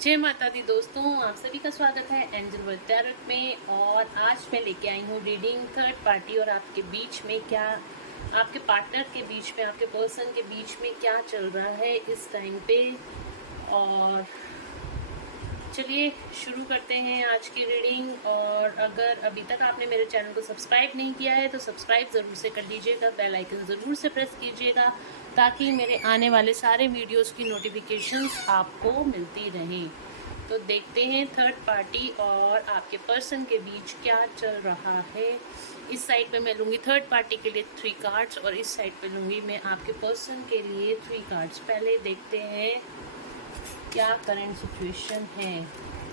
जय माता दी दोस्तों, आप सभी का स्वागत है एंजल वर्ल्ड टैरोट में। और आज मैं लेके आई हूँ रीडिंग थर्ड पार्टी और आपके बीच में क्या, आपके पार्टनर के बीच में, आपके पर्सन के बीच में क्या चल रहा है इस टाइम पे। और चलिए शुरू करते हैं आज की रीडिंग। और अगर अभी तक आपने मेरे चैनल को सब्सक्राइब नहीं किया है तो सब्सक्राइब ज़रूर से कर लीजिएगा, बेल आइकन ज़रूर से प्रेस कीजिएगा ताकि मेरे आने वाले सारे वीडियोस की नोटिफिकेशंस आपको मिलती रहें। तो देखते हैं थर्ड पार्टी और आपके पर्सन के बीच क्या चल रहा है। इस साइड पे मैं लूँगी थर्ड पार्टी के लिए 3 कार्ड्स और इस साइड पे लूँगी मैं आपके पर्सन के लिए 3 कार्ड्स। पहले देखते हैं क्या करंट सिचुएशन है।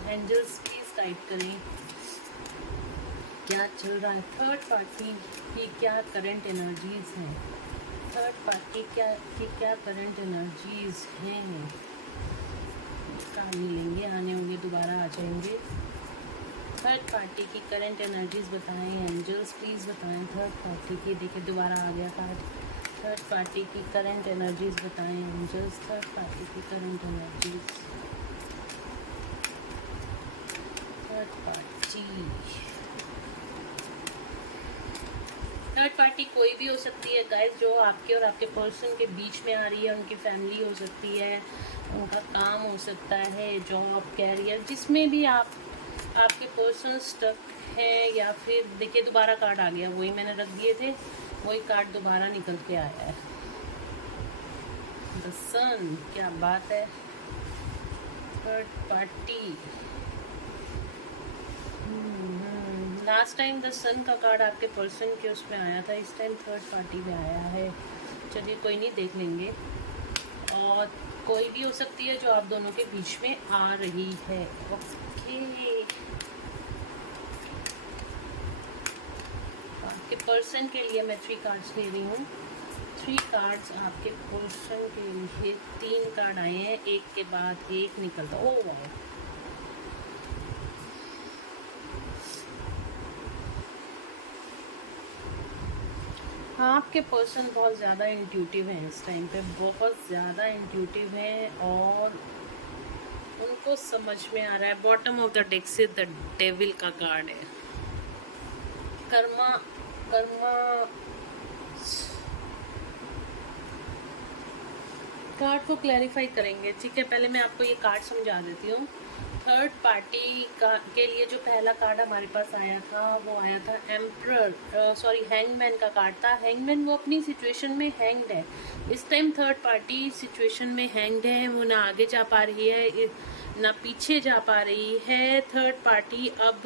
एंजल्स प्लीज गाइड करें, क्या चल रहा है थर्ड पार्टी की, क्या करंट एनर्जीज हैं थर्ड पार्टी क्या करंट एनर्जीज हैं। काम मिलेंगे, आने होंगे, दोबारा आ जाएंगे। थर्ड पार्टी की करंट एनर्जीज बताएं एंजल्स प्लीज बताएं। थर्ड पार्टी की, देखिए दोबारा आ गया कार्ड। थर्ड पार्टी की करंट एनर्जीज बताएं एंजल्स, थर्ड पार्टी की करंट एनर्जीज। थर्ड पार्टी कोई भी हो सकती है गाइस, जो आपके और आपके पर्सन के बीच में आ रही है। उनकी फैमिली हो सकती है, उनका काम हो सकता है, जॉब, कैरियर, जिसमें भी आपके पर्सन स्टक है। या फिर देखिए दोबारा कार्ड आ गया, वही मैंने रख दिए थे, वही कार्ड दोबारा निकल के आया है। द सन, क्या बात है। Third party, last time the sun का कार्ड आपके पर्सन के उसमें आया था, इस टाइम थर्ड पार्टी में आया है। चलिए कोई नहीं, देख लेंगे। और कोई भी हो सकती है जो आप दोनों के बीच में आ रही है। ओके, आपके पर्सन के लिए मैं 3 कार्ड्स ले रही हूँ। 3 कार्ड्स आपके पर्सन के लिए। 3 कार्ड आए हैं, एक के बाद एक निकलता। ओ वाह, आपके पर्सन बहुत ज़्यादा इंट्यूटिव हैं इस टाइम पे, बहुत ज़्यादा इंट्यूटिव हैं और उनको समझ में आ रहा है। बॉटम ऑफ द डेक से द डेविल का कार्ड है। कर्मा कार्ड को क्लैरिफाई करेंगे, ठीक है। पहले मैं आपको ये कार्ड समझा देती हूँ। थर्ड पार्टी के लिए जो पहला कार्ड हमारे पास आया था वो आया था हैंगमैन का कार्ड था। हैंगमैन, वो अपनी सिचुएशन में हैंग्ड है इस टाइम। थर्ड पार्टी सिचुएशन में हैंग्ड है, वो ना आगे जा पा रही है ना पीछे जा पा रही है। थर्ड पार्टी अब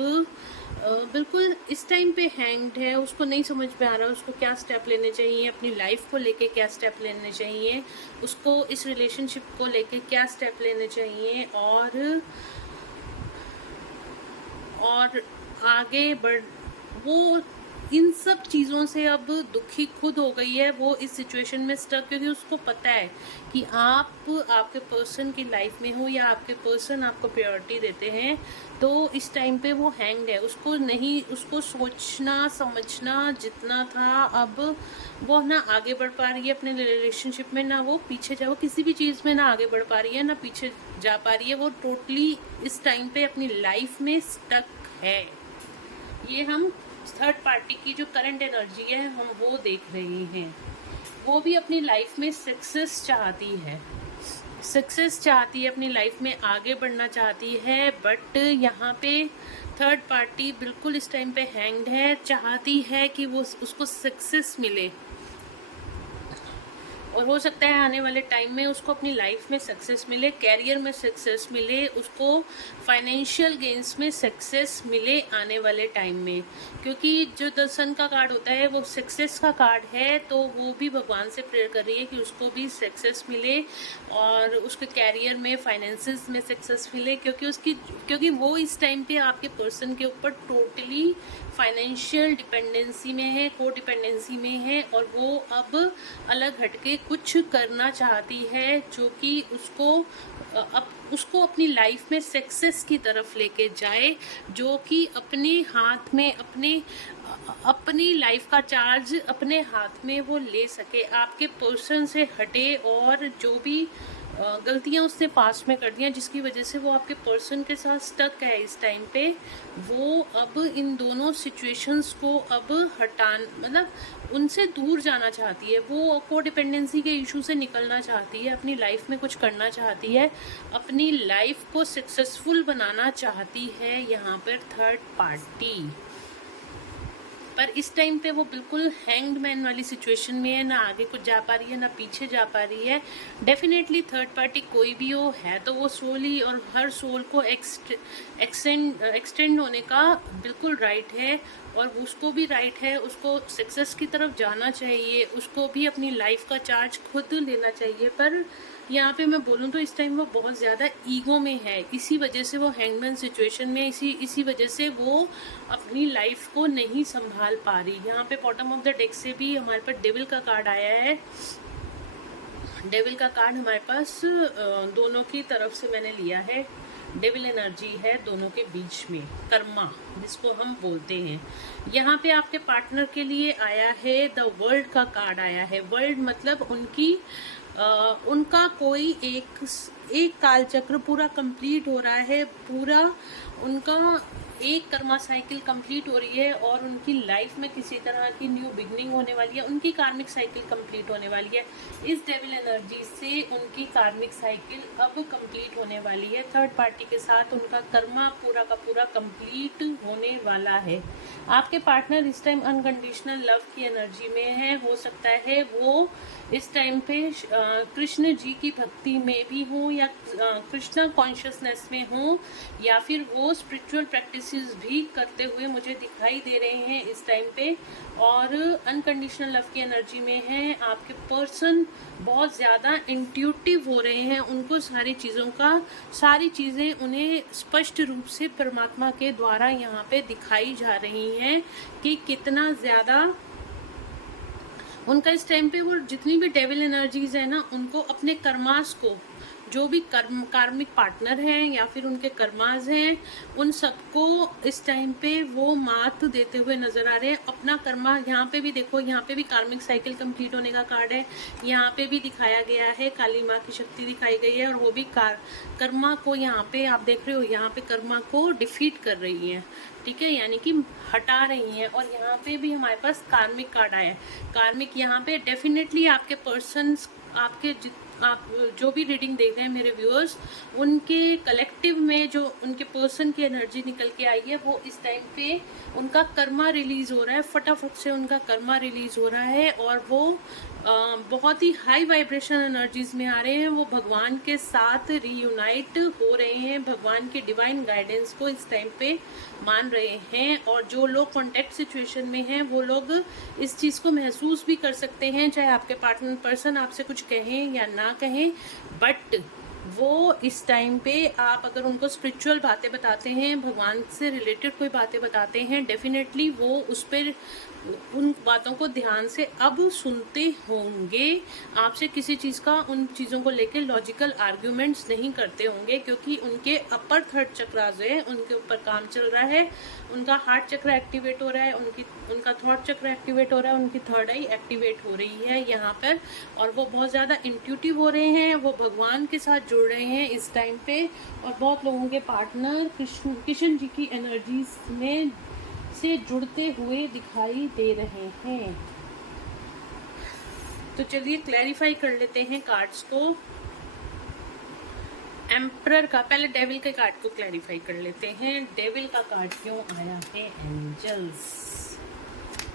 बिल्कुल इस टाइम पे हैंग्ड है, उसको नहीं समझ में आ रहा उसको क्या स्टेप लेने चाहिए, अपनी लाइफ को लेके क्या स्टेप लेने चाहिए, उसको इस रिलेशनशिप को लेके क्या स्टेप लेने चाहिए। और आगे बढ़, वो इन सब चीज़ों से अब दुखी खुद हो गई है, वो इस सिचुएशन में स्टक, क्योंकि उसको पता है कि आप आपके पर्सन की लाइफ में हो या आपके पर्सन आपको प्रायोरिटी देते हैं। तो इस टाइम पे वो हैंग्ड है, उसको सोचना समझना जितना था, अब वो ना आगे बढ़ पा रही है अपने रिलेशनशिप में, ना वो पीछे वो किसी भी चीज़ में ना आगे बढ़ पा रही है ना पीछे जा पा रही है। वो टोटली इस टाइम पे अपनी लाइफ में स्टक है। ये हम थर्ड पार्टी की जो करंट एनर्जी है हम वो देख रहे हैं। वो भी अपनी लाइफ में सक्सेस चाहती है, अपनी लाइफ में आगे बढ़ना चाहती है। बट यहाँ पे थर्ड पार्टी बिल्कुल इस टाइम पे हैंग्ड है, चाहती है कि वो उसको सक्सेस मिले। और हो सकता है आने वाले टाइम में उसको अपनी लाइफ में सक्सेस मिले, कैरियर में सक्सेस मिले, उसको फाइनेंशियल गेन्स में सक्सेस मिले आने वाले टाइम में। क्योंकि जो द सन का कार्ड होता है वो सक्सेस का कार्ड है, तो वो भी भगवान से प्रेयर कर रही है कि उसको भी सक्सेस मिले और उसके कैरियर में, फाइनेंसेस में सक्सेस मिले। क्योंकि वो इस टाइम पे आपके पर्सन के ऊपर टोटली फाइनेंशियल डिपेंडेंसी में है, को डिपेंडेंसी में है। और वो अब अलग हटके कुछ करना चाहती है जो कि उसको अपनी लाइफ में सक्सेस की तरफ लेके जाए, जो कि अपने हाथ में अपनी लाइफ का चार्ज अपने हाथ में वो ले सके, आपके पर्सन से हटे। और जो भी गलतियाँ उसने पास्ट में कर दी हैं जिसकी वजह से वो आपके पर्सन के साथ स्टक है इस टाइम पे। वो अब इन दोनों सिचुएशंस को अब मतलब उनसे दूर जाना चाहती है। वो कोडिपेंडेंसी के इशू से निकलना चाहती है, अपनी लाइफ में कुछ करना चाहती है, अपनी लाइफ को सक्सेसफुल बनाना चाहती है यहाँ पर थर्ड पार्टी। पर इस टाइम पे वो बिल्कुल हैंग्ड मैन वाली सिचुएशन में है, ना आगे कुछ जा पा रही है ना पीछे जा पा रही है। डेफिनेटली थर्ड पार्टी कोई भी हो है तो वो सोल ही, और हर सोल को एक्सटेंड होने का बिल्कुल राइट है, और उसको भी राइट है, उसको सक्सेस की तरफ जाना चाहिए, उसको भी अपनी लाइफ का चार्ज खुद लेना चाहिए। पर यहाँ पे मैं बोलूँ तो इस टाइम वो बहुत ज़्यादा ईगो में है, इसी वजह से वो हैंगमैन सिचुएशन में, इसी वजह से वो अपनी लाइफ को नहीं संभाल पा रही। यहाँ पे बॉटम ऑफ द डेक से भी हमारे पास डेविल का कार्ड आया है। डेविल का कार्ड हमारे पास दोनों की तरफ से मैंने लिया है। डेविल एनर्जी है दोनों के बीच में, कर्मा जिसको हम बोलते हैं। यहाँ पे आपके पार्टनर के लिए आया है द वर्ल्ड का कार्ड आया है। वर्ल्ड मतलब उनका कोई एक कालचक्र पूरा कंप्लीट हो रहा है, पूरा उनका एक कर्मा साइकिल कंप्लीट हो रही है, और उनकी लाइफ में किसी तरह की न्यू बिगनिंग होने वाली है, उनकी कार्मिक साइकिल कंप्लीट होने वाली है। इस डेविल एनर्जी से उनकी कार्मिक साइकिल अब कंप्लीट होने वाली है। थर्ड पार्टी के साथ उनका कर्मा पूरा का पूरा कंप्लीट होने वाला है। आपके पार्टनर इस टाइम अनकंडीशनल लव की एनर्जी में है। हो सकता है वो इस टाइम पे कृष्ण जी की भक्ति में भी हो, या कृष्ण कॉन्शियसनेस में हो, या फिर वो स्पिरिचुअल प्रैक्टिसेस भी करते हुए मुझे दिखाई दे रहे हैं इस टाइम पे, और अनकंडीशनल लव की एनर्जी में है। आपके पर्सन बहुत ज़्यादा इंट्यूटिव हो रहे हैं, उनको सारी चीज़ें उन्हें स्पष्ट रूप से परमात्मा के द्वारा यहाँ पे दिखाई जा रही हैं कि कितना ज़्यादा उनका इस टाइम पे, वो जितनी भी डेविल एनर्जीज है ना, उनको अपने कर्मास को, जो भी कार्मिक पार्टनर हैं या फिर उनके कर्मास हैं, उन सबको इस टाइम पे वो मात देते हुए नजर आ रहे हैं। अपना कर्मा, यहाँ पे भी देखो, यहाँ पे भी कार्मिक साइकिल कंप्लीट होने का कार्ड है। यहाँ पे भी दिखाया गया है, काली माँ की शक्ति दिखाई गई है, और वो भी कर्मा को यहाँ पे आप देख रहे हो, यहाँ पे कर्मा को डिफीट कर रही है, ठीक है, यानी कि हटा रही हैं। और यहाँ पे भी हमारे पास कार्मिक कार्ड आया है। कार्मिक यहाँ पे डेफिनेटली आपके पर्सन्स, आप जो भी रीडिंग देख रहे हैं मेरे व्यूअर्स, उनके कलेक्टिव में जो उनके पर्सन की एनर्जी निकल के आई है, वो इस टाइम पे उनका कर्मा रिलीज हो रहा है, फटाफट से उनका कर्मा रिलीज हो रहा है, और वो बहुत ही हाई वाइब्रेशन एनर्जीज में आ रहे हैं। वो भगवान के साथ रीयूनाइट हो रहे हैं, भगवान के डिवाइन गाइडेंस को इस टाइम पे मान रहे हैं। और जो लोग कॉन्टेक्ट सिचुएशन में हैं, वो लोग इस चीज़ को महसूस भी कर सकते हैं, चाहे आपके पार्टनर पर्सन आपसे कुछ कहें या ना कहें, बट वो इस टाइम पे आप अगर उनको स्पिरिचुअल बातें बताते हैं, भगवान से रिलेटेड कोई बातें बताते हैं, डेफिनेटली वो उस पर उन बातों को ध्यान से अब सुनते होंगे। आपसे किसी चीज़ का, उन चीज़ों को लेकर लॉजिकल आर्ग्यूमेंट्स नहीं करते होंगे, क्योंकि उनके अपर थर्ड चक्रास है, उनके ऊपर काम चल रहा है, उनका हार्ट चक्र एक्टिवेट हो रहा है, उनका थॉट चक्र एक्टिवेट हो रहा है, उनकी थर्ड आई एक्टिवेट हो रही है यहाँ पर, और वो बहुत ज़्यादा इंट्यूटिव हो रहे हैं, वो भगवान के साथ जुड़ रहे हैं इस टाइम पे। और बहुत लोगों के पार्टनर कृष्ण जी की एनर्जीज में से जुड़ते हुए दिखाई दे रहे हैं। तो चलिए क्लैरिफाई कर लेते हैं कार्ड्स को। एम्परर का, पहले डेविल के कार्ड को क्लैरिफाई कर लेते हैं। डेविल का कार्ड क्यों आया है?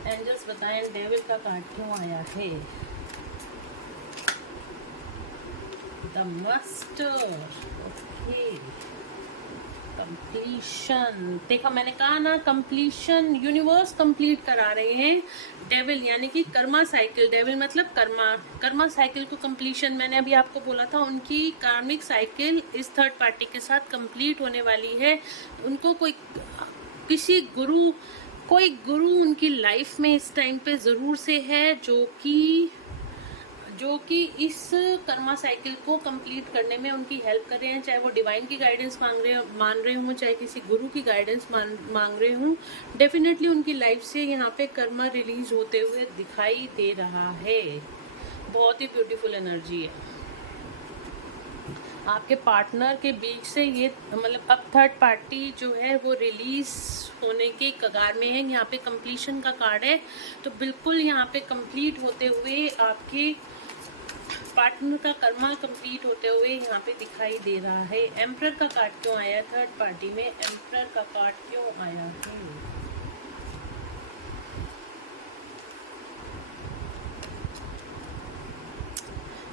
एंजल्स बताएं डेविल का कार्ड क्यों आया है? The master, okay, completion. देखा, मैंने कहा ना, कंप्लीशन, यूनिवर्स कंप्लीट करा रहे हैं। डेविल यानी कि कर्मा साइकिल, डेविल मतलब कर्मा साइकिल को कंप्लीशन, मैंने अभी आपको बोला था, उनकी कार्मिक साइकिल इस थर्ड पार्टी के साथ कंप्लीट होने वाली है। उनको कोई गुरु उनकी लाइफ में इस टाइम पे ज़रूर से है, जो कि इस कर्मा साइकिल को कंप्लीट करने में उनकी हेल्प कर रहे हैं, चाहे वो डिवाइन की गाइडेंस मान रहे हों, चाहे किसी गुरु की गाइडेंस मांग रहे हों। डेफिनेटली उनकी लाइफ से यहाँ पे कर्मा रिलीज होते हुए दिखाई दे रहा है। बहुत ही ब्यूटीफुल एनर्जी है। आपके पार्टनर के बीच से ये मतलब अब थर्ड पार्टी जो है वो रिलीज होने के कगार में है। यहाँ पे कंप्लीशन का कार्ड है, तो बिल्कुल यहाँ पे कंप्लीट होते हुए आपके पार्टनर का कर्मा कंप्लीट होते हुए यहाँ पे दिखाई दे रहा है। एम्परर का कार्ड क्यों आया थर्ड पार्टी में? एम्परर का कार्ड क्यों आया है?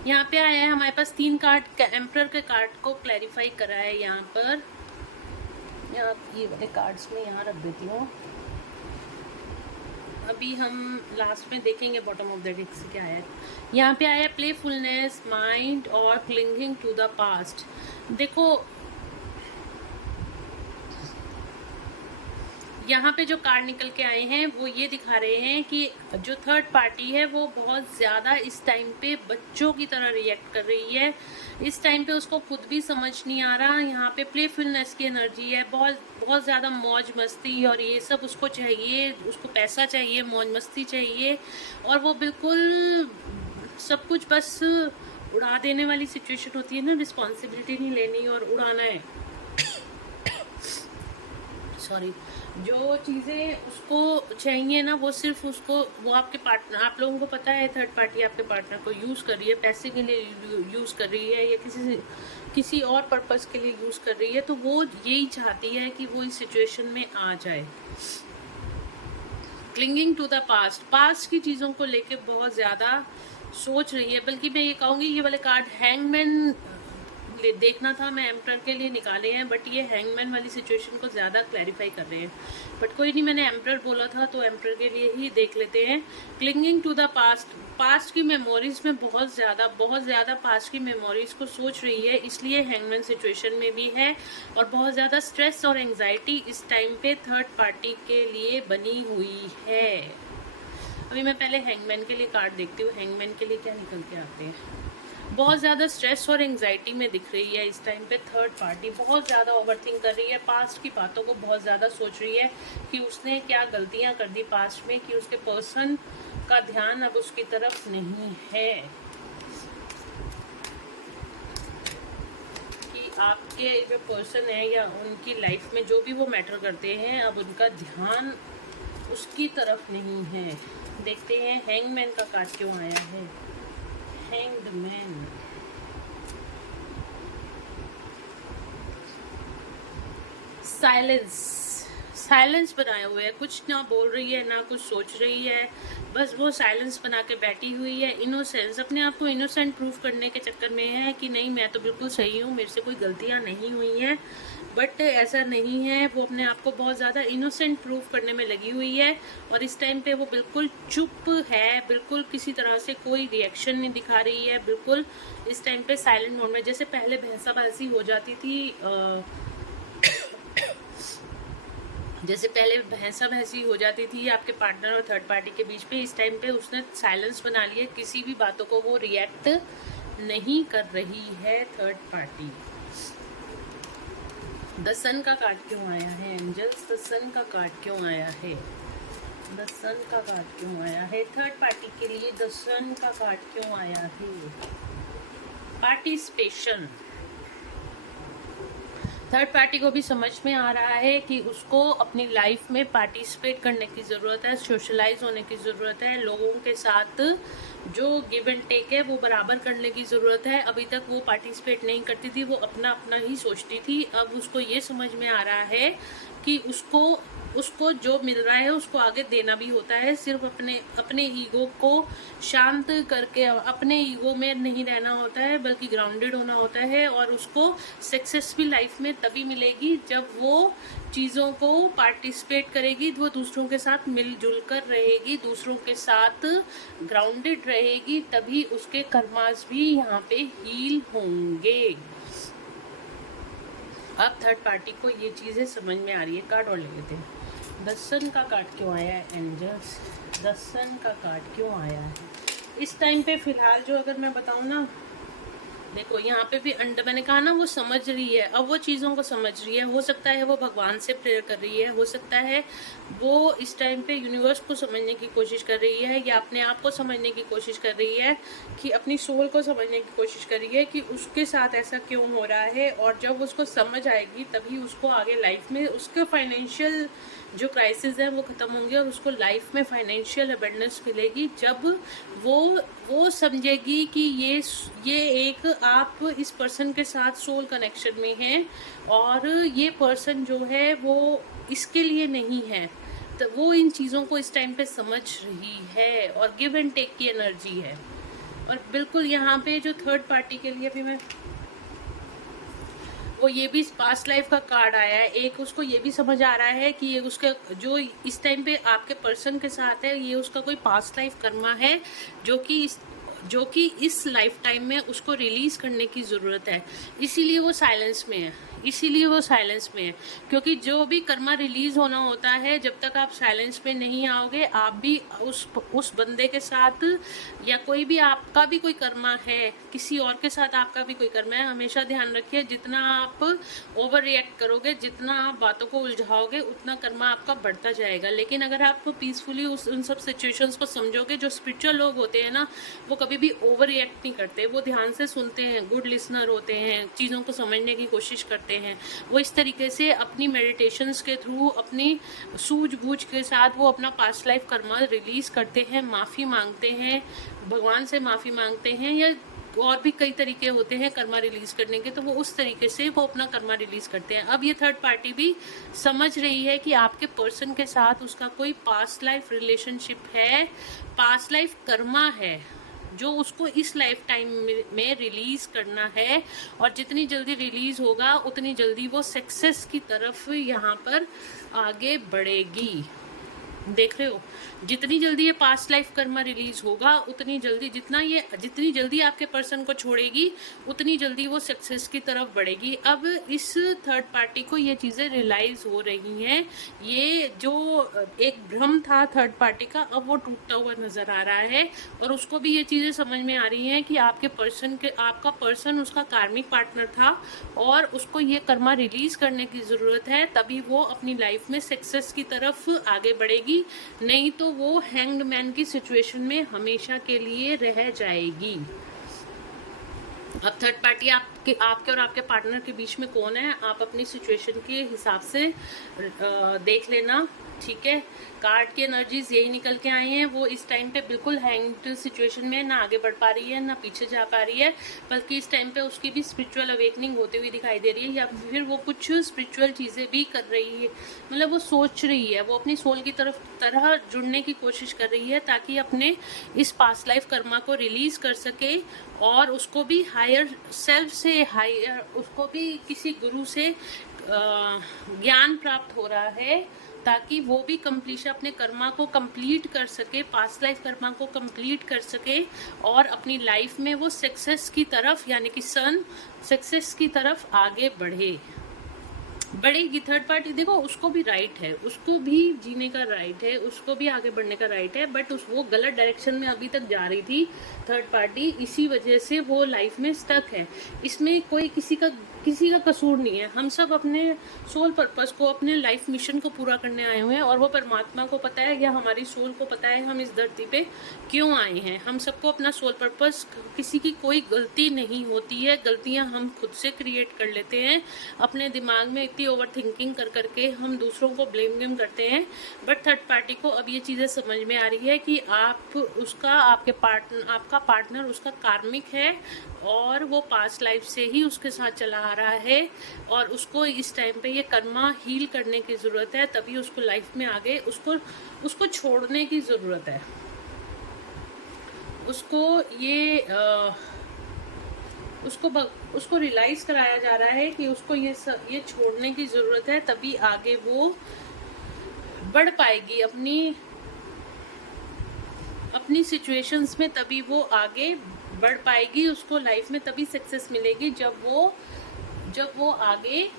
यहाँ पे आया है हमारे पास 3 कार्ड, एम्परर के कार्ड को क्लैरिफाई करा है यहाँ पर। यहाँ ये वाले कार्ड्स में यहाँ रख देती हूँ, अभी हम लास्ट में देखेंगे बॉटम ऑफ द डेक से क्या है। यहाँ पे आया प्लेफुलनेस, माइंड और क्लिंगिंग टू द पास्ट। देखो यहाँ पे जो कार्ड निकल के आए हैं वो ये दिखा रहे हैं कि जो थर्ड पार्टी है वो बहुत ज़्यादा इस टाइम पे बच्चों की तरह रिएक्ट कर रही है। इस टाइम पे उसको खुद भी समझ नहीं आ रहा। यहाँ पे प्लेफुलनेस की एनर्जी है, बहुत बहुत ज़्यादा मौज मस्ती और ये सब उसको चाहिए। उसको पैसा चाहिए, मौज मस्ती चाहिए, और वो बिल्कुल सब कुछ बस उड़ा देने वाली सिचुएशन होती है ना, रिस्पॉन्सिबिलिटी नहीं लेनी और उड़ाना है। सॉरी, जो चीज़ें उसको चाहिए ना वो सिर्फ उसको, वो आपके पार्टनर, आप लोगों को पता है थर्ड पार्टी आपके पार्टनर को यूज़ कर रही है, पैसे के लिए यूज़ कर रही है या किसी और पर्पस के लिए यूज़ कर रही है। तो वो यही चाहती है कि वो इस सिचुएशन में आ जाए। Clinging to the past, past की चीज़ों को लेके बहुत ज़्यादा सोच रही है। बल्कि मैं ये कहूँगी ये वाले कार्ड हैंगमैन देखना था, मैं एम्परर के लिए निकाले हैं, बट ये हैंगमैन वाली सिचुएशन को ज़्यादा क्लैरिफाई कर रहे हैं। बट कोई नहीं, मैंने एम्परर बोला था तो एम्परर के लिए ही देख लेते हैं। Clinging to the past, past की मेमोरीज में बहुत ज़्यादा पास्ट की मेमोरीज को सोच रही है, इसलिए हैंगमैन सिचुएशन में भी है। और बहुत ज़्यादा स्ट्रेस और एंग्जाइटी इस टाइम पे थर्ड पार्टी के लिए बनी हुई है। अभी मैं पहले हैंगमैन के लिए कार्ड देखती हूँ, हैंगमैन के लिए क्या निकल के आते हैं। बहुत ज़्यादा स्ट्रेस और एंग्जाइटी में दिख रही है इस टाइम पे थर्ड पार्टी, बहुत ज़्यादा ओवरथिंक कर रही है, पास्ट की बातों को बहुत ज़्यादा सोच रही है कि उसने क्या गलतियां कर दी पास्ट में कि उसके पर्सन का ध्यान अब उसकी तरफ नहीं है, कि आपके जो पर्सन है या उनकी लाइफ में जो भी वो मैटर करते हैं अब उनका ध्यान उसकी तरफ नहीं है। देखते हैं हैंगमैन का कार्ड क्यों आया है। Hanged Man, साइलेंस बनाए हुए है, कुछ ना बोल रही है ना कुछ सोच रही है, बस वो साइलेंस बना के बैठी हुई है। इनोसेंस, अपने आप को इनोसेंट प्रूव करने के चक्कर में है कि नहीं मैं तो बिल्कुल सही हूँ, मेरे से कोई गलतियाँ नहीं हुई हैं, बट ऐसा नहीं है। वो अपने आप को बहुत ज़्यादा इनोसेंट प्रूव करने में लगी हुई है और इस टाइम पे वो बिल्कुल चुप है, बिल्कुल किसी तरह से कोई रिएक्शन नहीं दिखा रही है, बिल्कुल इस टाइम पे साइलेंट मोड में। जैसे पहले भैंसा-भैंसी हो जाती थी, जैसे पहले भैंसा-भैंसी हो जाती थी आपके पार्टनर और थर्ड पार्टी के बीच में, इस टाइम पे उसने साइलेंस बना लिया, किसी भी बातों को वो रिएक्ट नहीं कर रही है थर्ड पार्टी। द सन का कार्ड क्यों आया है एंजल्स? द सन का कार्ड क्यों आया है? द सन का कार्ड क्यों आया है थर्ड पार्टी के लिए? द सन का कार्ड क्यों आया है? पार्टिसिपेशन, थर्ड पार्टी को भी समझ में आ रहा है कि उसको अपनी लाइफ में पार्टिसिपेट करने की ज़रूरत है, सोशलाइज होने की ज़रूरत है, लोगों के साथ जो गिव एंड टेक है वो बराबर करने की ज़रूरत है। अभी तक वो पार्टिसिपेट नहीं करती थी, वो अपना अपना ही सोचती थी। अब उसको ये समझ में आ रहा है कि उसको जो मिल रहा है उसको आगे देना भी होता है। सिर्फ अपने ईगो को शांत करके अपने ईगो में नहीं रहना होता है, बल्कि ग्राउंडेड होना होता है। और उसको सक्सेस भी लाइफ में तभी मिलेगी जब वो चीज़ों को पार्टिसिपेट करेगी, वो दूसरों के साथ मिलजुल कर रहेगी, दूसरों के साथ ग्राउंडेड रहेगी, तभी उसके कर्मास भी यहाँ पे हील होंगे। अब थर्ड पार्टी को ये चीज़ें समझ में आ रही है। कार्ड और ले लेते हैं। द सन का कार्ड क्यों आया है एंजल्स? द सन का कार्ड क्यों आया है इस टाइम पे? फिलहाल जो अगर मैं बताऊँ ना, देखो यहाँ पे भी मैंने कहा ना, वो समझ रही है, अब वो चीज़ों को समझ रही है। हो सकता है वो भगवान से प्रेयर कर रही है, हो सकता है वो इस टाइम पे यूनिवर्स को समझने की कोशिश कर रही है, या अपने आप को समझने की कोशिश कर रही है, कि अपनी सोल को समझने की कोशिश कर रही है कि उसके साथ ऐसा क्यों हो रहा है। और जब उसको समझ आएगी तभी उसको आगे लाइफ में उसके फाइनेंशियल जो क्राइसिस हैं वो ख़त्म होंगे, और उसको लाइफ में फाइनेंशियल अबेंडेंस मिलेगी जब वो समझेगी कि ये एक आप इस पर्सन के साथ सोल कनेक्शन में हैं, और ये पर्सन जो है वो इसके लिए नहीं है। तो वो इन चीज़ों को इस टाइम पे समझ रही है, और गिव एंड टेक की एनर्जी है। और बिल्कुल यहाँ पे जो थर्ड पार्टी के लिए भी मैं वो ये भी पास्ट लाइफ का कार्ड आया है। एक उसको ये भी समझ आ रहा है कि ये उसका जो इस टाइम पे आपके पर्सन के साथ है, ये उसका कोई पास्ट लाइफ कर्मा है जो कि इस लाइफ टाइम में उसको रिलीज करने की ज़रूरत है। इसीलिए वो साइलेंस में है, क्योंकि जो भी कर्मा रिलीज होना होता है, जब तक आप साइलेंस में नहीं आओगे, आप भी उस बंदे के साथ, या कोई भी आपका भी कोई कर्मा है, किसी और के साथ आपका भी कोई कर्मा है, हमेशा ध्यान रखिए जितना आप ओवर रिएक्ट करोगे, जितना आप बातों को उलझाओगे, उतना कर्मा आपका बढ़ता जाएगा। लेकिन अगर आप पीसफुली उन सब सिचुएशंस को समझोगे, जो स्पिरिचुअल लोग होते हैं ना, वो कभी भी ओवर रिएक्ट नहीं करते, वो ध्यान से सुनते हैं, गुड लिसनर होते हैं, चीज़ों को समझने की कोशिश करते हैं। वो इस तरीके से अपनी मेडिटेशंस के थ्रू, अपनी सूझबूझ के साथ वो अपना पास्ट लाइफ कर्मा रिलीज करते हैं, माफ़ी मांगते हैं, भगवान से माफ़ी मांगते हैं, या और भी कई तरीके होते हैं कर्मा रिलीज करने के, तो वो उस तरीके से वो अपना कर्मा रिलीज करते हैं। अब ये थर्ड पार्टी भी समझ रही है कि आपके पर्सन के साथ उसका कोई पास्ट लाइफ रिलेशनशिप है, पास्ट लाइफ कर्मा है, जो उसको इस लाइफ टाइम में रिलीज करना है। और जितनी जल्दी रिलीज होगा उतनी जल्दी वो सक्सेस की तरफ यहाँ पर आगे बढ़ेगी। देख रहे हो, जितनी जल्दी ये पास्ट लाइफ कर्मा रिलीज होगा, उतनी जल्दी जितनी जल्दी आपके पर्सन को छोड़ेगी, उतनी जल्दी वो सक्सेस की तरफ बढ़ेगी। अब इस थर्ड पार्टी को ये चीज़ें रियलाइज हो रही हैं। ये जो एक भ्रम था थर्ड पार्टी का, अब वो टूटता हुआ नजर आ रहा है, और उसको भी ये चीज़ें समझ में आ रही हैं कि आपका पर्सन उसका कार्मिक पार्टनर था, और उसको ये कर्मा रिलीज करने की ज़रूरत है, तभी वो अपनी लाइफ में सक्सेस की तरफ आगे बढ़ेगी। नहीं तो वो हैंग्ड मैन की सिचुएशन में हमेशा के लिए रह जाएगी। अब थर्ड पार्टी आपके और आपके पार्टनर के बीच में कौन है, आप अपनी सिचुएशन के हिसाब से देख लेना, ठीक है। कार्ड की एनर्जीज यही निकल के आई हैं। वो इस टाइम पे बिल्कुल हैंग्ड सिचुएशन में, ना आगे बढ़ पा रही है ना पीछे जा पा रही है, बल्कि इस टाइम पे उसकी भी स्पिरिचुअल अवेकनिंग होती हुई दिखाई दे रही है, या फिर वो कुछ स्पिरिचुअल चीज़ें भी कर रही है, मतलब वो सोच रही है, वो अपनी सोल की तरह जुड़ने की कोशिश कर रही है, ताकि अपने इस पास्ट लाइफ कर्मा को रिलीज कर सके, और उसको भी उसको भी किसी गुरु से ज्ञान प्राप्त हो रहा है, ताकि वो भी अपने कर्मा को कंप्लीट कर सके, पास्ट लाइफ कर्मा को कंप्लीट कर सके, और अपनी लाइफ में वो सक्सेस की तरफ, यानी कि सक्सेस की तरफ आगे बढ़ेगी। थर्ड पार्टी देखो, उसको भी राइट है, उसको भी जीने का राइट है, उसको भी आगे बढ़ने का राइट है, बट वो गलत डायरेक्शन में अभी तक जा रही थी थर्ड पार्टी, इसी वजह से वो लाइफ में स्टक है। इसमें कोई किसी का कसूर नहीं है। हम सब अपने सोल पर्पस को, अपने लाइफ मिशन को पूरा करने आए हुए हैं, और वो परमात्मा को पता है, या हमारी सोल को पता है हम इस धरती पे क्यों आए हैं। हम सबको अपना सोल पर्पस, किसी की कोई गलती नहीं होती है, गलतियां हम खुद से क्रिएट कर लेते हैं अपने दिमाग में, इतनी ओवर थिंकिंग कर करके हम दूसरों को ब्लेम करते हैं। बट थर्ड पार्टी को अब ये चीज़ें समझ में आ रही है कि आपका पार्टनर उसका कार्मिक है, और वो पास्ट लाइफ से ही उसके साथ चला आ रहा है, और उसको इस टाइम पे ये कर्मा हील करने की ज़रूरत है, तभी उसको लाइफ में आगे उसको छोड़ने की ज़रूरत है। उसको रियलाइज़ कराया जा रहा है कि उसको ये छोड़ने की ज़रूरत है, तभी आगे वो बढ़ पाएगी अपनी सिचुएशंस में, तभी वो आगे बढ़ पाएगी, उसको लाइफ में तभी सक्सेस मिलेगी जब वो आगे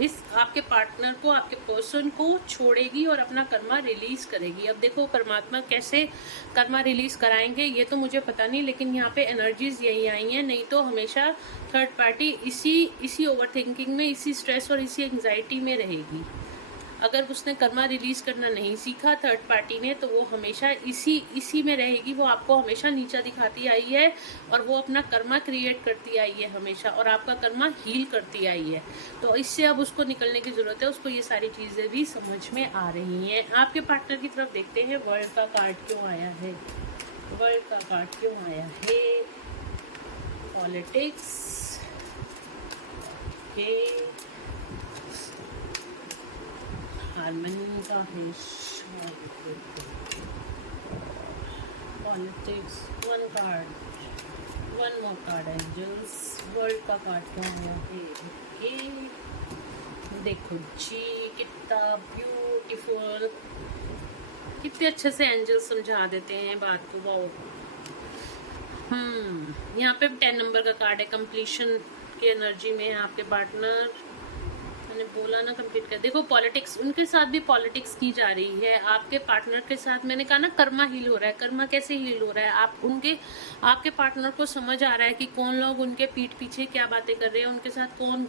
इस आपके पार्टनर को, आपके पर्सन को छोड़ेगी और अपना कर्मा रिलीज करेगी। अब देखो परमात्मा कैसे कर्मा रिलीज कराएंगे ये तो मुझे पता नहीं, लेकिन यहाँ पे एनर्जीज यही आई हैं। नहीं तो हमेशा थर्ड पार्टी इसी ओवर थिंकिंग में, इसी स्ट्रेस और इसी एंग्जाइटी में रहेगी। अगर उसने कर्मा रिलीज करना नहीं सीखा थर्ड पार्टी ने, तो वो हमेशा इसी में रहेगी। वो आपको हमेशा नीचा दिखाती आई है और वो अपना कर्मा क्रिएट करती आई है हमेशा, और आपका कर्मा हील करती आई है। तो इससे अब उसको निकलने की ज़रूरत है। उसको ये सारी चीज़ें भी समझ में आ रही हैं। आपके पार्टनर की तरफ देखते हैं वर्ल्ड का कार्ड क्यों आया है। वर्ल्ड का कार्ड क्यों आया है। पॉलिटिक्स के हारमनी का है। Politics one card, one more card angels. World का कार्ड क्या आया है। ओके देखो जी कितना ब्यूटीफुल, कितने अच्छे से एंजल्स समझा देते हैं बात को। वाओ। यहाँ पे 10 नंबर का कार्ड है। कंप्लीशन की एनर्जी में है आपके पार्टनर। मैंने बोला ना कंप्लीट कर। देखो पॉलिटिक्स, उनके साथ भी पॉलिटिक्स की जा रही है। आपके पार्टनर के साथ मैंने कहा ना कर्मा हील हो रहा है। कर्मा कैसे हील हो रहा है। आपके पार्टनर को समझ आ रहा है कि कौन लोग उनके पीठ पीछे क्या बातें कर रहे हैं, उनके साथ कौन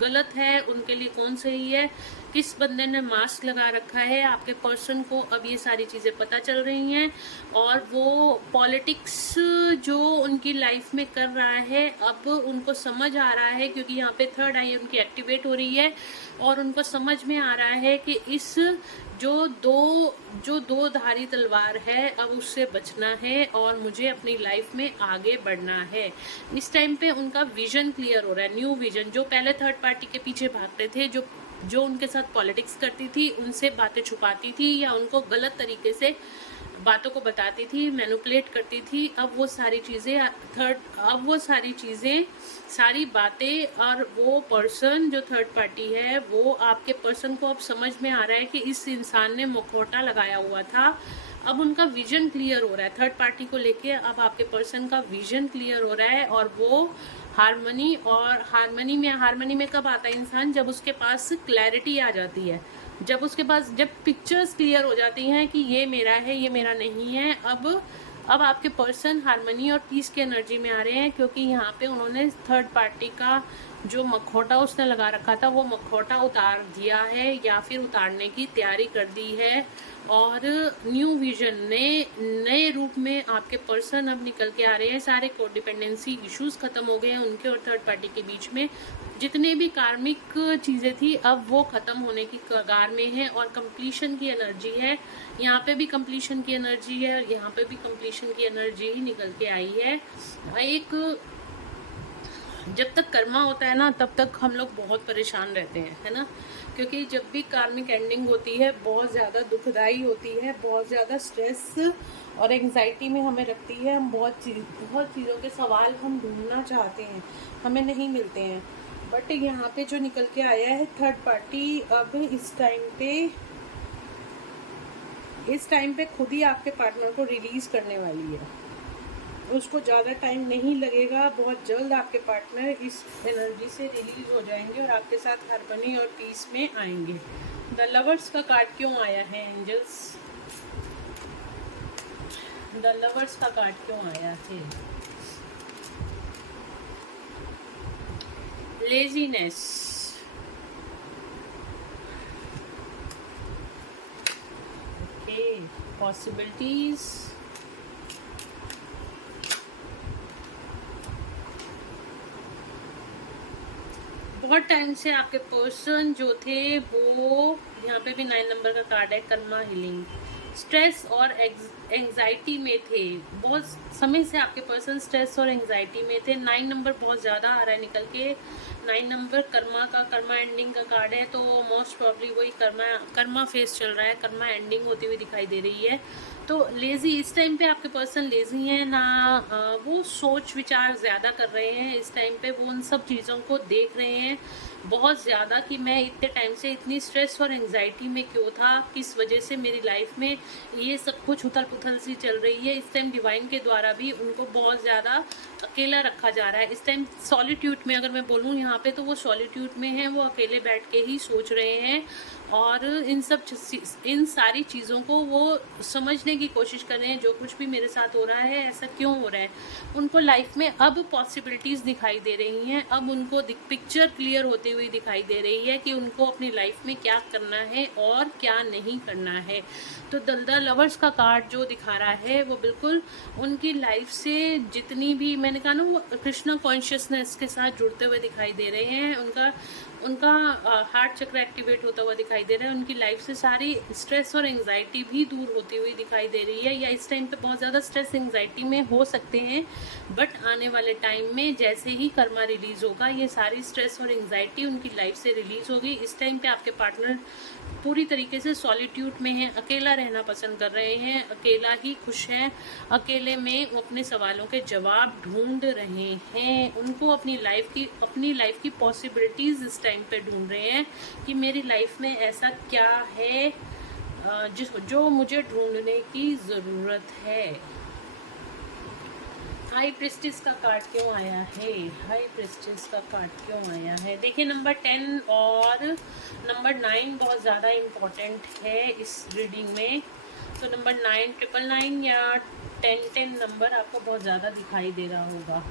गलत है, उनके लिए कौन सही है, किस बंदे ने मास्क लगा रखा है। आपके पर्सन को अब ये सारी चीज़ें पता चल रही हैं और वो पॉलिटिक्स जो उनकी लाइफ में कर रहा है अब उनको समझ आ रहा है, क्योंकि यहाँ पे थर्ड आई उनकी एक्टिवेट हो रही है और उनको समझ में आ रहा है कि इस जो दो धारी तलवार है अब उससे बचना है और मुझे अपनी लाइफ में आगे बढ़ना है। इस टाइम पे उनका विजन क्लियर हो रहा है, न्यू विजन। जो पहले थर्ड पार्टी के पीछे भागते थे, जो उनके साथ पॉलिटिक्स करती थी, उनसे बातें छुपाती थी या उनको गलत तरीके से बातों को बताती थी, मैनिपुलेट करती थी, अब वो सारी चीज़ें सारी बातें और वो पर्सन जो थर्ड पार्टी है, वो आपके पर्सन को अब समझ में आ रहा है कि इस इंसान ने मुखौटा लगाया हुआ था। अब उनका विजन क्लियर हो रहा है थर्ड पार्टी को लेके। अब आपके पर्सन का विजन क्लियर हो रहा है और वो हारमनी में कब आता है इंसान, जब उसके पास क्लैरिटी आ जाती है, जब पिक्चर्स क्लियर हो जाती हैं कि ये मेरा है, ये मेरा नहीं है। अब आपके पर्सन हारमनी और पीस की एनर्जी में आ रहे हैं, क्योंकि यहाँ पे उन्होंने थर्ड पार्टी का जो मखौटा उसने लगा रखा था वो मखौटा उतार दिया है या फिर उतारने की तैयारी कर दी है। और न्यू विजन नए रूप में आपके पर्सन अब निकल के आ रहे हैं। सारे कोडिपेंडेंसी इश्यूज खत्म हो गए हैं उनके और थर्ड पार्टी के बीच में। जितने भी कार्मिक चीज़ें थी अब वो ख़त्म होने की कगार में है और कंप्लीशन की एनर्जी है। यहाँ पे भी कंप्लीशन की एनर्जी है और यहाँ पे भी कंप्लीशन की एनर्जी ही निकल के आई है। जब तक कर्मा होता है ना तब तक हम लोग बहुत परेशान रहते हैं, है ना, क्योंकि जब भी कार्मिक एंडिंग होती है बहुत ज़्यादा दुखदाई होती है, बहुत ज़्यादा स्ट्रेस और एंग्जाइटी में हमें रखती है। हम बहुत चीज़ों के सवाल हम ढूंढना चाहते हैं, हमें नहीं मिलते हैं। बट यहाँ पे जो निकल के आया है थर्ड पार्टी अब इस टाइम पे खुद ही आपके पार्टनर को रिलीज करने वाली है। उसको ज़्यादा टाइम नहीं लगेगा, बहुत जल्द आपके पार्टनर इस एनर्जी से रिलीज हो जाएंगे और आपके साथ हार्मनी और पीस में आएंगे। द लवर्स का कार्ड क्यों आया है एंजल्स। द लवर्स का कार्ड क्यों आया है। लेजीनेस, ओके, पॉसिबिलिटीज, बहुत टाइम से आपके पर्सन जो थे वो, यहाँ पे भी 9 नंबर का कार्ड है, कर्मा हीलिंग, स्ट्रेस और एंग्जाइटी में थे। बहुत समय से आपके पर्सन स्ट्रेस और एंग्जाइटी में थे। 9 नंबर बहुत ज़्यादा आ रहा है निकल के। 9 नंबर कर्मा एंडिंग का कार्ड है, तो मोस्ट प्रॉब्ली वही कर्मा फेस चल रहा है, कर्मा एंडिंग होती हुई दिखाई दे रही है। तो लेज़ी, इस टाइम पे आपके पर्सन लेज़ी हैं ना, वो सोच विचार ज़्यादा कर रहे हैं। इस टाइम पे वो उन सब चीज़ों को देख रहे हैं बहुत ज़्यादा कि मैं इतने टाइम से इतनी स्ट्रेस और एंग्जाइटी में क्यों था, किस वजह से मेरी लाइफ में ये सब कुछ उथल-पुथल सी चल रही है। इस टाइम डिवाइन के द्वारा भी उनको बहुत ज़्यादा अकेला रखा जा रहा है। इस टाइम सॉलिट्यूड में अगर मैं बोलूँ यहाँ पे, तो वो सॉलिट्यूड में हैं, वो अकेले बैठ के ही सोच रहे हैं और इन सारी चीज़ों को वो समझने की कोशिश कर रहे हैं, जो कुछ भी मेरे साथ हो रहा है ऐसा क्यों हो रहा है। उनको लाइफ में अब पॉसिबिलिटीज़ दिखाई दे रही हैं, अब उनको पिक्चर क्लियर होती हुई दिखाई दे रही है कि उनको अपनी लाइफ में क्या करना है और क्या नहीं करना है। तो द लवर्स का कार्ड जो दिखा रहा है वो बिल्कुल उनकी लाइफ से जितनी भी, मैंने कहा ना, वो कृष्णा कॉन्शियसनेस के साथ जुड़ते हुए दिखाई दे रहे हैं। उनका उनका हार्ट चक्र एक्टिवेट होता हुआ दिखाई दे रहा है। उनकी लाइफ से सारी स्ट्रेस और एंग्जाइटी भी दूर होती हुई दिखाई दे रही है, या इस टाइम पे बहुत ज़्यादा स्ट्रेस एंग्जाइटी में हो सकते हैं, बट आने वाले टाइम में जैसे ही कर्मा रिलीज होगा, ये सारी स्ट्रेस और एंग्जाइटी उनकी लाइफ से रिलीज होगी। इस टाइम पे आपके पार्टनर पूरी तरीके से सॉलिट्यूड में हैं, अकेला रहना पसंद कर रहे हैं, अकेला ही खुश हैं, अकेले में वो अपने सवालों के जवाब ढूंढ रहे हैं। उनको अपनी लाइफ की पॉसिबिलिटीज़ इस टाइम पे ढूंढ रहे हैं कि मेरी लाइफ में ऐसा क्या है जो मुझे ढूंढने की ज़रूरत है। हाई प्रिस्टिस का कार्ड क्यों आया है? हाई प्रिस्टिस का कार्ड क्यों आया है? देखिए, नंबर 10 और नंबर 9 बहुत ज़्यादा इम्पोर्टेंट है इस रीडिंग में। तो नंबर 9, 999 या 1010 नंबर आपको बहुत ज़्यादा दिखाई दे रहा होगा,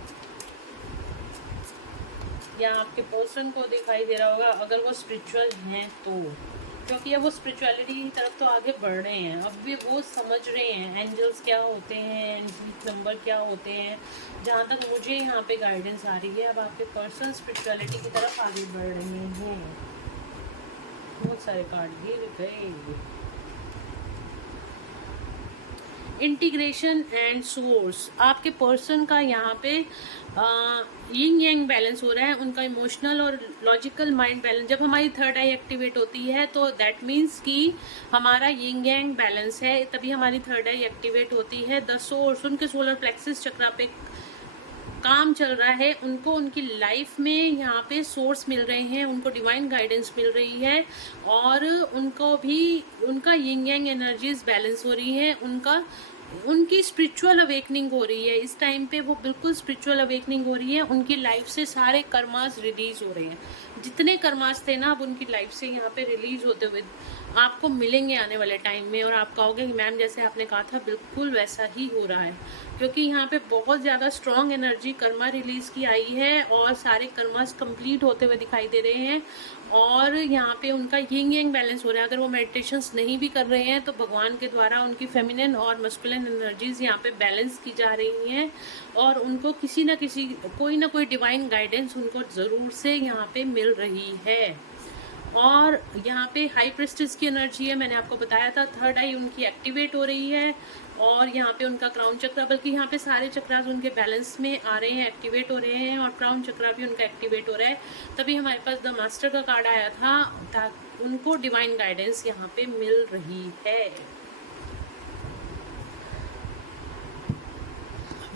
या आपके पर्सन को दिखाई दे रहा होगा अगर वो स्पिरिचुअल हैं तो, क्योंकि अब वो स्पिरिचुअलिटी की तरफ तो आगे बढ़ रहे हैं। अब भी वो समझ रहे हैं एंजल्स क्या होते हैं, एंजलिक नंबर क्या होते हैं। जहाँ तक मुझे यहाँ पे गाइडेंस आ रही है, अब आपके पर्सन स्पिरिचुअलिटी की तरफ आगे बढ़ रहे हैं। बहुत सारे कार्ड गिर गए। इंटीग्रेशन एंड सोर्स, आपके पर्सन का यहाँ पे यिंग यांग बैलेंस हो रहा है। उनका इमोशनल और लॉजिकल माइंड बैलेंस, जब हमारी थर्ड आई एक्टिवेट होती है तो दैट मीन्स कि हमारा यिंग यांग बैलेंस है, तभी हमारी थर्ड आई एक्टिवेट होती है। द सोर्स, उनके सोलर प्लेक्सिस चक्रा पे काम चल रहा है, उनको उनकी लाइफ में यहाँ पे सोर्स मिल रहे हैं, उनको डिवाइन गाइडेंस मिल रही है, और उनको भी उनका यिंग यांग एनर्जीज बैलेंस हो रही है, उनकी स्पिरिचुअल अवेकनिंग हो रही है। इस टाइम पे वो बिल्कुल स्पिरिचुअल अवेकनिंग हो रही है। उनकी लाइफ से सारे कर्मास रिलीज हो रहे हैं, जितने कर्मास थे ना, अब उनकी लाइफ से यहाँ पे रिलीज होते हुए आपको मिलेंगे आने वाले टाइम में। और आप कहोगे कि मैम जैसे आपने कहा था बिल्कुल वैसा ही हो रहा है, क्योंकि यहाँ पे बहुत ज़्यादा स्ट्रॉन्ग एनर्जी कर्मा रिलीज की आई है और सारे कर्मास कंप्लीट होते हुए दिखाई दे रहे हैं। और यहाँ पे उनका यिंग यांग बैलेंस हो रहा है। अगर वो मेडिटेशंस नहीं भी कर रहे हैं तो भगवान के द्वारा उनकी फेमिनिन और मस्कुलिन एनर्जीज यहाँ पे बैलेंस की जा रही हैं, और उनको किसी ना किसी कोई ना कोई डिवाइन गाइडेंस उनको ज़रूर से यहाँ पे मिल रही है। और यहाँ पे हाई प्रेस्टिस की एनर्जी है, मैंने आपको बताया था, थर्ड आई उनकी एक्टिवेट हो रही है, और यहाँ पे उनका क्राउन चक्रा, बल्कि यहाँ पे सारे चक्रास उनके बैलेंस में आ रहे हैं, एक्टिवेट हो रहे हैं, और क्राउन चक्रा भी उनका एक्टिवेट हो रहा है। तभी हमारे पास द मास्टर का कार्ड आया था, उनको डिवाइन गाइडेंस यहाँ पे मिल रही है।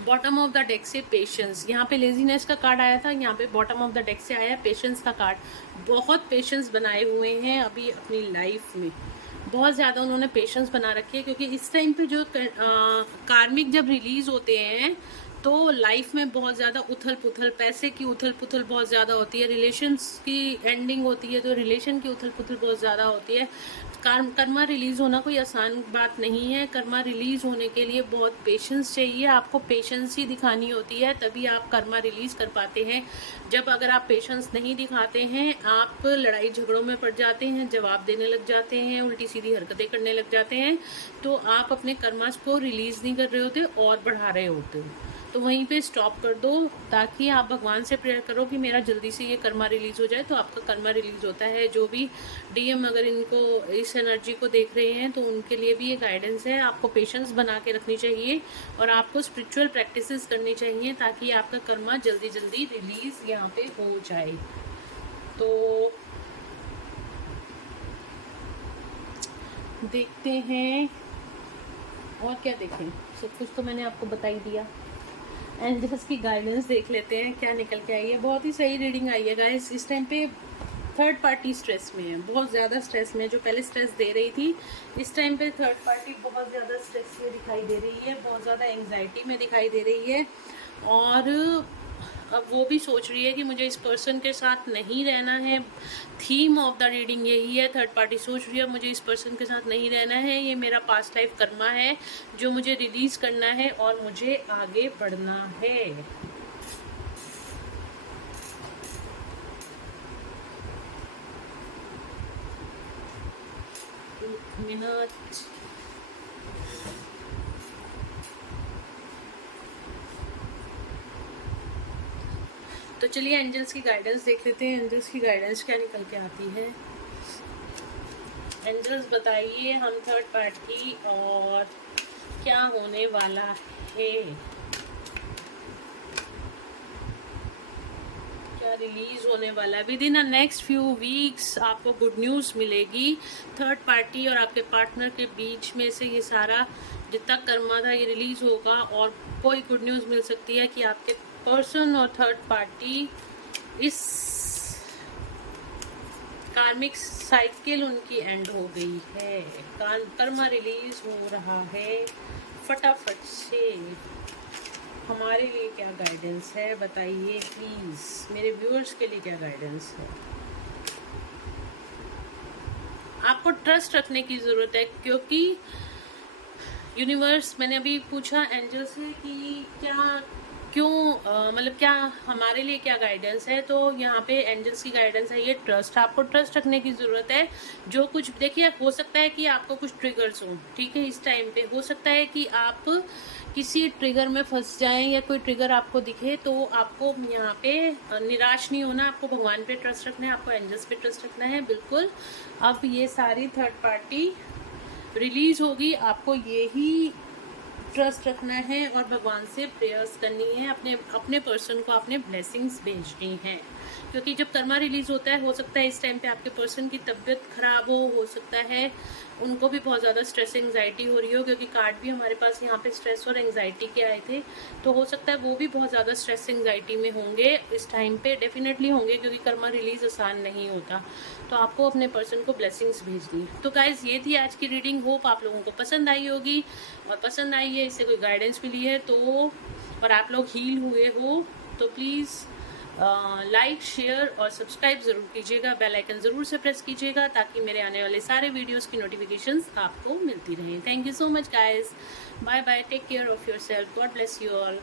बॉटम ऑफ द डेक से पेशेंस, यहाँ पे लेजीनेस का कार्ड आया था, यहाँ पे बॉटम ऑफ द डेक से आया पेशेंस का कार्ड। बहुत पेशेंस बनाए हुए हैं अभी अपनी लाइफ में, बहुत ज़्यादा उन्होंने पेशेंस बना रखी है, क्योंकि इस टाइम पे जो कार्मिक जब रिलीज होते हैं तो लाइफ में बहुत ज़्यादा उथल पुथल, पैसे की उथल पुथल बहुत ज़्यादा होती है, रिलेशंस की एंडिंग होती है तो रिलेशन की उथल पुथल बहुत ज़्यादा होती है। कर्मा रिलीज होना कोई आसान बात नहीं है। कर्मा रिलीज होने के लिए बहुत पेशेंस चाहिए, आपको पेशेंस ही दिखानी होती है, तभी आप कर्मा रिलीज कर पाते हैं। जब अगर आप पेशेंस नहीं दिखाते हैं, आप लड़ाई झगड़ों में पड़ जाते हैं, जवाब देने लग जाते हैं, उल्टी सीधी हरकतें करने लग जाते हैं, तो आप अपने कर्मास को रिलीज नहीं कर रहे होते और बढ़ा रहे होते हो। तो वहीं पे स्टॉप कर दो, ताकि आप भगवान से प्रेयर करो कि मेरा जल्दी से ये कर्मा रिलीज हो जाए, तो आपका कर्मा रिलीज होता है। जो भी डीएम अगर इनको इस एनर्जी को देख रहे हैं तो उनके लिए भी ये गाइडेंस है। आपको पेशेंस बना के रखनी चाहिए और आपको स्पिरिचुअल प्रैक्टिसेस करनी चाहिए, ताकि आपका कर्मा जल्दी जल्दी रिलीज यहाँ पे हो जाए। तो देखते हैं और क्या देखें, सब कुछ तो मैंने आपको बता ही दिया। एंजल्स की गाइडेंस देख लेते हैं क्या निकल के आई है। बहुत ही सही रीडिंग आई है गाइस। इस टाइम पे थर्ड पार्टी स्ट्रेस में है, बहुत ज़्यादा स्ट्रेस में। जो पहले स्ट्रेस दे रही थी, इस टाइम पे थर्ड पार्टी बहुत ज़्यादा स्ट्रेस में दिखाई दे रही है, बहुत ज़्यादा एंग्जाइटी में दिखाई दे रही है। और अब वो भी सोच रही है कि मुझे इस पर्सन के साथ नहीं रहना है। थीम ऑफ द रीडिंग यही है, थर्ड पार्टी सोच रही है मुझे इस पर्सन के साथ नहीं रहना है, ये मेरा पास्ट लाइफ कर्मा है जो मुझे रिलीज़ करना है और मुझे आगे बढ़ना है। एक मिनट, तो चलिए एंजल्स की गाइडेंस देख लेते हैं। एंजल्स की गाइडेंस क्या निकल के आती है। एंजल्स बताइए हम थर्ड पार्टी और क्या होने वाला है, क्या रिलीज होने वाला है। With in a next few weeks आपको गुड न्यूज़ मिलेगी। थर्ड पार्टी और आपके पार्टनर के बीच में से ये सारा जितना कर्मा था ये रिलीज होगा और कोई गुड न्यूज़ मिल सकती है कि आपके पर्सन और थर्ड पार्टी इस कार्मिक साइकिल उनकी एंड हो गई है। कर्मा रिलीज हो रहा है। फटाफट से हमारे लिए क्या गाइडेंस है बताइए प्लीज़, मेरे व्यूअर्स के लिए क्या गाइडेंस है। आपको ट्रस्ट रखने की ज़रूरत है, क्योंकि यूनिवर्स, मैंने अभी पूछा एंजल से कि मतलब क्या हमारे लिए क्या गाइडेंस है, तो यहाँ पे एंजल्स की गाइडेंस है ये ट्रस्ट। आपको ट्रस्ट रखने की ज़रूरत है। जो कुछ देखिए, हो सकता है कि आपको कुछ ट्रिगर्स हो, ठीक है, इस टाइम पे हो सकता है कि आप किसी ट्रिगर में फंस जाएं या कोई ट्रिगर आपको दिखे, तो आपको यहाँ पे निराश नहीं होना, आपको भगवान पे ट्रस्ट रखना है, आपको एंजल्स पे ट्रस्ट रखना है बिल्कुल। अब ये सारी थर्ड पार्टी रिलीज होगी, आपको यही ट्रस्ट रखना है और भगवान से प्रेयर्स करनी है, अपने पर्सन को अपने ब्लेसिंग्स भेजनी है। क्योंकि जब कर्मा रिलीज होता है, हो सकता है इस टाइम पे आपके पर्सन की तबीयत खराब हो सकता है उनको भी बहुत ज़्यादा स्ट्रेस एंग्जाइटी हो रही हो, क्योंकि कार्ड भी हमारे पास यहाँ पे स्ट्रेस और एंग्जाइटी के आए थे, तो हो सकता है वो भी बहुत ज़्यादा स्ट्रेस एंग्जाइटी में होंगे इस टाइम पे, डेफिनेटली होंगे, क्योंकि कर्मा रिलीज आसान नहीं होता। तो आपको अपने पर्सन को ब्लेसिंग्स भेजनी है। तो गाइज ये थी आज की रीडिंग, होप आप लोगों को पसंद आई होगी, और पसंद आई है, इससे कोई गाइडेंस मिली है तो, और आप लोग हील हुए हो तो प्लीज़ लाइक, शेयर और सब्सक्राइब ज़रूर कीजिएगा। बेल आइकन ज़रूर से प्रेस कीजिएगा ताकि मेरे आने वाले सारे वीडियोस की नोटिफिकेशंस आपको मिलती रहें। Thank you so much guys, bye bye, take care of your self, God bless you all.